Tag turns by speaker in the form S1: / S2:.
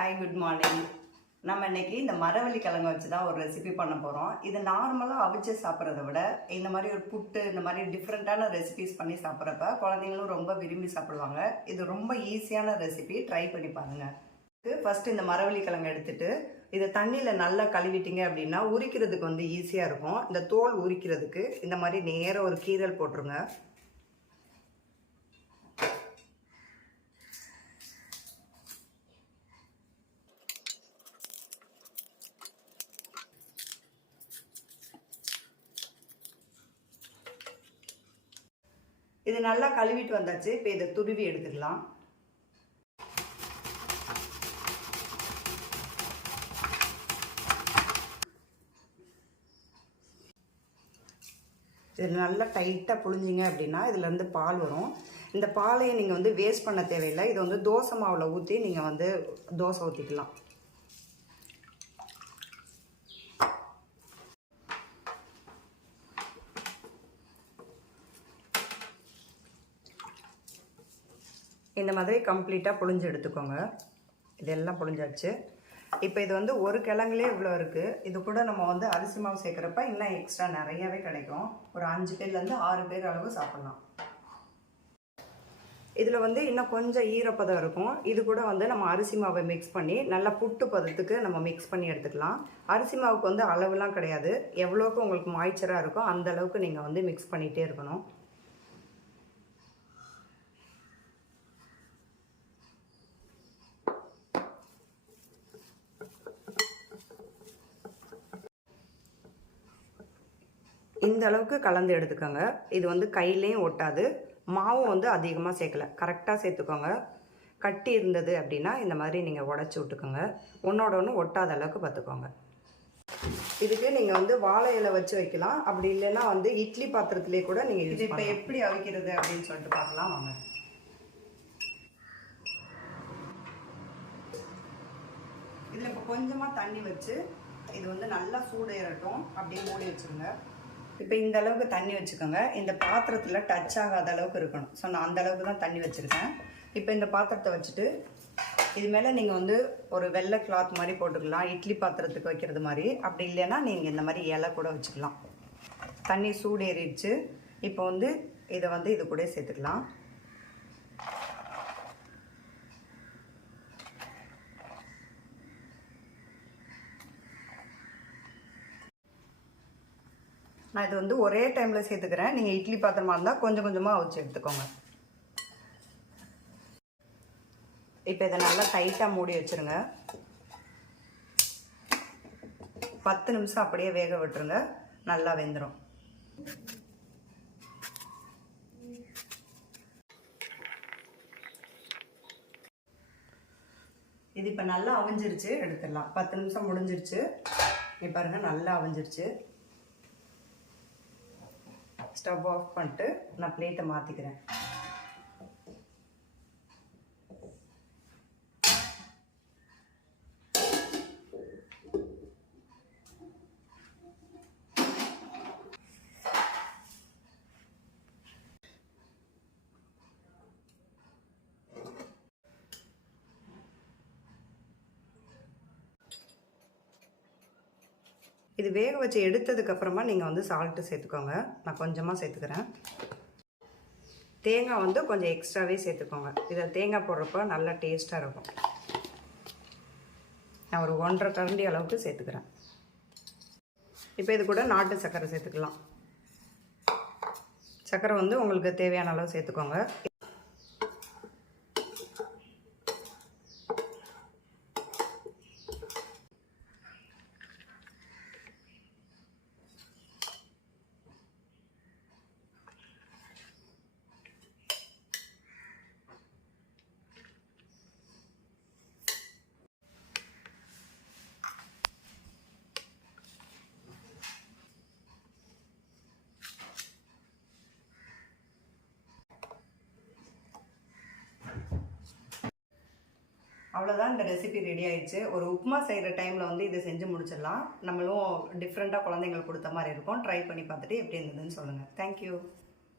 S1: Hi good morning நம்ம இன்னைக்கு இந்த மரவள்ளி கிழங்கு வச்சு தான் ஒரு ரெசிபி பண்ண போகிறோம் இது நார்மலாக அவிச்சு சாப்பிட்றத விட இந்த மாதிரி ஒரு புட்டு இந்த மாதிரி டிஃப்ரெண்ட்டான ரெசிபிஸ் பண்ணி சாப்பிட்றப்ப குழந்தைங்களும் ரொம்ப விரும்பி சாப்பிடுவாங்க. இது ரொம்ப ஈஸியான ரெசிபி ட்ரை பண்ணி பாருங்கள் ஃபஸ்ட்டு இந்த மரவள்ளி கிழங்கு எடுத்துட்டு இதை தண்ணியில் நல்லா கழுவிட்டீங்க அப்படின்னா உரிக்கிறதுக்கு வந்து ஈஸியாக இருக்கும். இந்த தோல் உரிக்கிறதுக்கு இந்த மாதிரி நேராக ஒரு கீரல் போட்டுருங்க. இது நல்லா கழுவிட்டு வந்தாச்சு. இப்போ இதை துருவி எடுத்துக்கலாம். இது நல்லா டைட்டாக புழிஞ்சிங்க அப்படின்னா இதுலேருந்து பால் வரும். இந்த பாலையை நீங்கள் வந்து வேஸ்ட் பண்ண தேவையில்லை. இது வந்து தோசை மாவில் ஊற்றி நீங்கள் வந்து தோசை ஊற்றிக்கலாம் இந்த மாதிரி கம்ப்ளீட்டாக புழிஞ்சு எடுத்துக்கோங்க. இதெல்லாம் புழிஞ்சாச்சு. இப்போ இது வந்து ஒரு கிழங்குலே இவ்வளோ இருக்குது இது கூட நம்ம வந்து அரிசி மாவு சேர்க்குறப்ப இன்னும் எக்ஸ்ட்ரா நிறையவே கிடைக்கும். ஒரு அஞ்சு பேர்லேருந்து ஆறு பேர் அளவு சாப்பிட்லாம். இதில் வந்து இன்னும் கொஞ்சம் ஈரப்பதம் இருக்கும். இது கூட வந்து நம்ம அரிசி மாவை மிக்ஸ் பண்ணி நல்லா புட்டு பதத்துக்கு நம்ம மிக்ஸ் பண்ணி எடுத்துக்கலாம். அரிசி மாவுக்கு வந்து அளவுலாம் கிடையாது. எவ்வளோக்கு உங்களுக்கு மாய்ச்சராக இருக்கோ அந்த அளவுக்கு நீங்கள் வந்து மிக்ஸ் பண்ணிகிட்டே இருக்கணும். இந்த அளவுக்கு கலந்து எடுத்துக்கோங்க. இது வந்து கையிலையும் ஒட்டாது. மாவும் வந்து அதிகமாக சேர்க்கல. கரெக்டாக சேர்த்துக்கோங்க. கட்டி இருந்தது அப்படின்னா இந்த மாதிரி நீங்கள் உடச்சி விட்டுக்கோங்க. ஒன்றோட ஒன்று ஒட்டாத அளவுக்கு பார்த்துக்கோங்க. இதுக்கு நீங்கள் வந்து வாழை இலை வச்சு வைக்கலாம். அப்படி இல்லைன்னா வந்து இட்லி பாத்திரத்திலே கூட நீங்கள் இது இப்போ எப்படி அவிக்கிறது அப்படின்னு சொல்லிட்டு பார்க்கலாம் வாங்க. இதில் இப்போ கொஞ்சமாக தண்ணி வச்சு இது வந்து நல்லா சூடு ஏறட்டும் அப்படியே மூடி வச்சுருங்க. இப்போ இந்த அளவுக்கு தண்ணி வச்சுக்கோங்க. இந்த பாத்திரத்தில் டச் ஆகாத அளவுக்கு இருக்கணும். ஸோ நான் அந்த அளவுக்கு தான் தண்ணி வச்சுருக்கேன். இப்போ இந்த பாத்திரத்தை வச்சுட்டு இது மேலே நீங்கள் வந்து ஒரு வெள்ளை கிளாத் மாதிரி போட்டுக்கலாம். இட்லி பாத்திரத்துக்கு வைக்கிறது மாதிரி. அப்படி இல்லைன்னா நீங்கள் இந்த மாதிரி இலை கூட வச்சுக்கலாம். தண்ணி சூடு ஏறிடுச்சு இப்போ வந்து இதை வந்து இது கூட சேர்த்துக்கலாம். நான் இது வந்து ஒரே டைமில் சேர்த்துக்கிறேன். நீங்கள் இட்லி பாத்திரமாக இருந்தால் கொஞ்சம் கொஞ்சமாக அவிச்சு எடுத்துக்கோங்க. இப்போ இதை நல்லா டைட்டாக மூடி வச்சுருங்க. பத்து நிமிஷம் அப்படியே வேக விட்டுருங்க. நல்லா வெந்துடும் இது இப்போ நல்லா அவிஞ்சிருச்சு. எடுத்துடலாம். பத்து நிமிஷம் முடிஞ்சிருச்சு. இப்போ பாருங்கள் நல்லா அவிஞ்சிருச்சு. ஸ்டவ் ஆஃப் பண்ணிட்டு நான் பிளேட்டை மாற்றிக்கிறேன் இது வேக வச்சு எடுத்ததுக்கு அப்புறமா நீங்கள் வந்து சால்ட்டு சேர்த்துக்கோங்க. நான் கொஞ்சமாக சேர்த்துக்கிறேன். தேங்காய் வந்து கொஞ்சம் எக்ஸ்ட்ராவே சேர்த்துக்கோங்க. இதை தேங்காய் போடுறப்போ நல்லா டேஸ்ட்டாக இருக்கும். நான் ஒரு ஒன்றரை கரண்டி அளவுக்கு சேர்த்துக்கிறேன். இப்போ இது கூட நாட்டு சர்க்கரை சேர்த்துக்கலாம். சர்க்கரை வந்து உங்களுக்கு தேவையான அளவு சேர்த்துக்கோங்க. அவ்வளோதான் இந்த ரெசிபி ரெடி ஆயிடுச்சு. ஒரு உப்புமா செய்கிற டைமில் வந்து இதை செஞ்சு முடிச்சிடலாம். நம்மளும் டிஃப்ரெண்ட்டாக குழந்தைங்களுக்கு கொடுத்த மாதிரி இருக்கும். ட்ரை பண்ணி பார்த்துட்டு எப்படி இருந்ததுன்னு சொல்லுங்கள் தேங்க்யூ